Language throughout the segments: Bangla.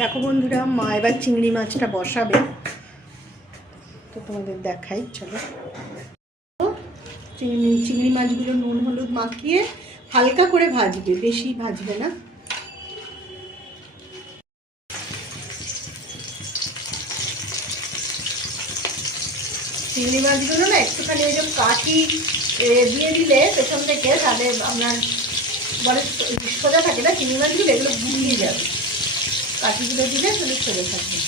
দেখো বন্ধুরা, মা এবার চিংড়ি মাছটা বসাবে। তো তোমাদের দেখাই, চলো। চিংড়ি মাছগুলো নুন, হলুদ মাখিয়ে হালকা করে ভাজবে, বেশি ভাজবে না। চিংড়ি মাছগুলো না একটুখানি ওই যে কাঠি দিয়ে দিলে পেছন থেকে তাহলে আপনার বলে সোজা থাকে না, চিংড়ি মাছগুলো এগুলো গুলিয়ে যাবে। কাঠিগুলো দিলে তাহলে সোজা থাকবে।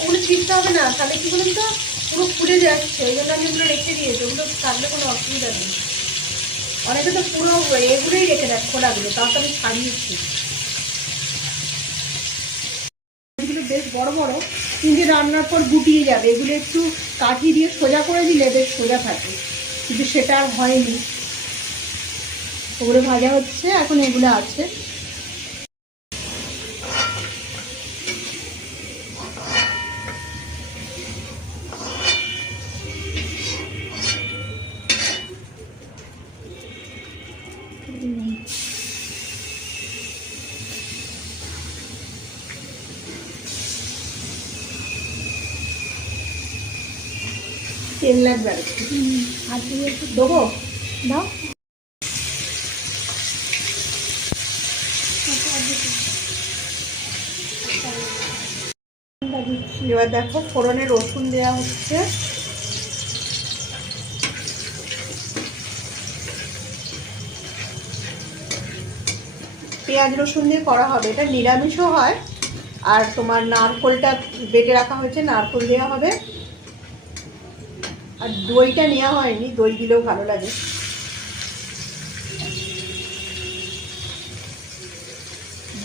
ওগুলো ছিটতে হবে না, তাহলে কি বলুন তো? পুরো ফুলে যাচ্ছে, ওই জন্য আমি ওগুলো রেখে দিয়েছি, ওগুলো থাকলে কোনো অসুবিধা নেই। অনেকে তো পুরো এগুলোই রেখে দেয় খোলাগুলো, তাও তো আমি ছাড়িয়েছি। বেশ বড় বড়, কিন্তু রান্নার পর গুটিয়ে যাবে। এগুলো একটু কাঠি দিয়ে সোজা করে দিলে বেশ সোজা থাকে, কিন্তু সেটা আর হয়নি। ওগুলো ভাজা হচ্ছে, এখন এগুলো আছে। তেল লাগবে আর একটু আর দেবো? দাও। এবার দেখো ফোড়নে রসুন দেওয়া হচ্ছে। পেঁয়াজ রসুন দিয়ে করা হবে। এটা নিরামিষও হয়। আর তোমার নারকোলটা বেটে রাখা হয়েছে নারকোল দেওয়া হবে। আর দইটা নেওয়া হয়নি, দই দিলেও ভালো লাগে।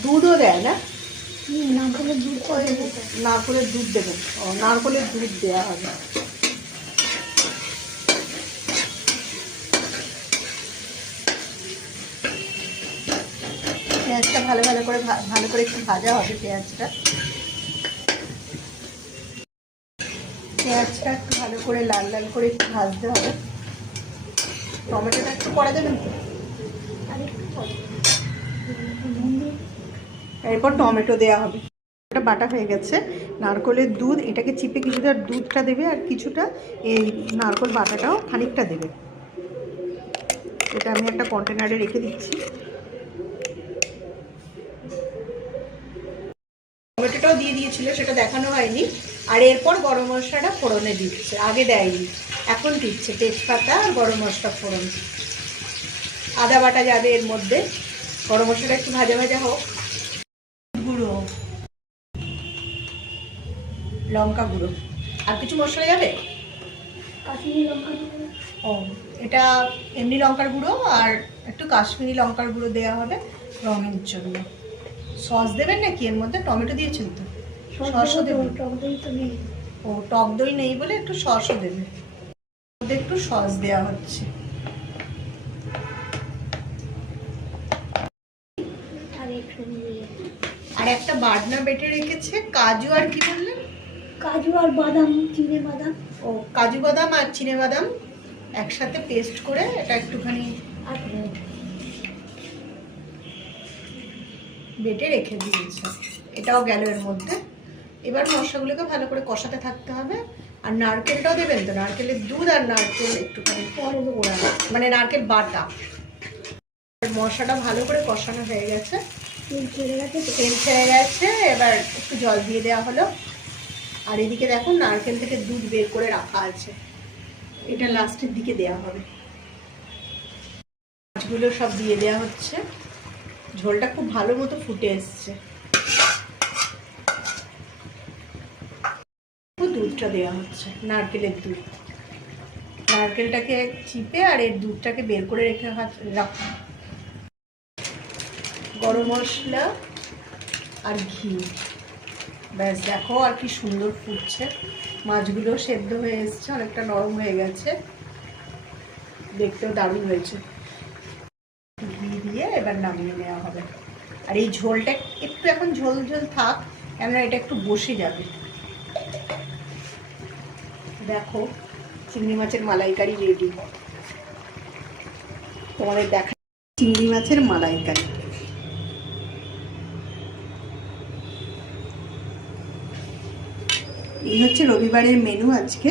দুধও দেয় না? নারকেলের দুধ করে নারকলের দুধ দেবেন ও, নারকলের দুধ দেওয়া হবে। পেঁয়াজটা ভালো ভালো করে ভালো করে একটু ভাজা হবে পেঁয়াজটা। পেঁয়াজটা একটু ভালো করে লাল লাল করে একটু ভাজতে হবে। টমেটোটা একটু করা আর এরপর টমেটো দেওয়া হবে। এটা বাটা হয়ে গেছে। নারকলের দুধ, এটাকে চিপে কিছুটা দুধটা দেবে আর কিছুটা এই নারকল বাটাটাও খানিকটা দেবে। এটা আমি একটা কন্টেনারে রেখে দিচ্ছি। টমেটোটাও দিয়ে দিয়েছিল সেটা দেখানো হয়নি। আর এরপর গরম মশলাটা ফোড়নে দিচ্ছে আগে দেয়নি এখন দিচ্ছে। তেজপাতা আর গরম মশলা ফোড়ন। আদা বাটা যাবে এর মধ্যে গরম মশলাটা একটু ভাজা ভাজা হোক। গুঁড়ো। লঙ্কা গুঁড়ো। আর কিছু মশলা যাবে? কাশ্মীরি লঙ্কা ও এটা এমনি লঙ্কার গুঁড়ো আর একটু কাশ্মীরি লঙ্কার গুঁড়ো দেওয়া হবে রঙের জন্য। সস দেবেন নাকি? এর মধ্যে টমেটো দিয়েছেন তো। সসও দেবো, দেবেন। ও টক দই নেই বলে একটু সসও দেবে একটু সস দেওয়া হচ্ছে। আর আর একটা বাটনা বেটে রেখেছে কাজু আর কি বললেন? কাজু আর বাদাম চিনে বাদাম। ও কাজু বাদাম আর চিনে বাদাম একসাথে পেস্ট করে এটা একটুখানি আর বেটে রেখে দিয়েছে। এটাও গেল এর মধ্যে। এবার মশলাগুলোকে ভালো করে কষাতে থাকতে হবে। আর নারকেলটাও দেবেন তো? নারকেলের দুধ আর নারকেল একটুখানি পরে মানে নারকেল বাটা। মশলাটা ভালো করে কষানো হয়ে গেছে। তেল ছেড়ে গেছে। এবার একটু জল দিয়ে দেওয়া হলো। আর এদিকে দেখুন, নারকেল থেকে দুধ বের করে রাখা আছে। এটা লাস্টের দিকে দেওয়া হবে। মাছগুলো সব দিয়ে দেওয়া হচ্ছে। ঝোলটা খুব ভালো মতো ফুটে এসছে। দুধটা দেওয়া হচ্ছে, নারকেলের দুধ। নারকেলটাকে চিপে আর এর দুধটাকে বের করে রেখে রাখা। গরম মশলা আর ঘি। ব্যাস, দেখো আর কি সুন্দর ফুটছে। মাছগুলো সেদ্ধ হয়ে এসছে, অনেকটা নরম হয়ে গেছে। দেখতেও দারুণ হয়েছে। দিয়ে এবার নামিয়ে নেওয়া হবে। আর এই ঝোলটা একটু এখন ঝোল ঝোল থাক, কেননা এটা একটু বসে যাবে। দেখো, চিংড়ি মাছের মালাইকারি রেডি তোমাদের দেখা চিংড়ি মাছের মালাইকারি। এই হচ্ছে রবিবারের মেনু আজকে।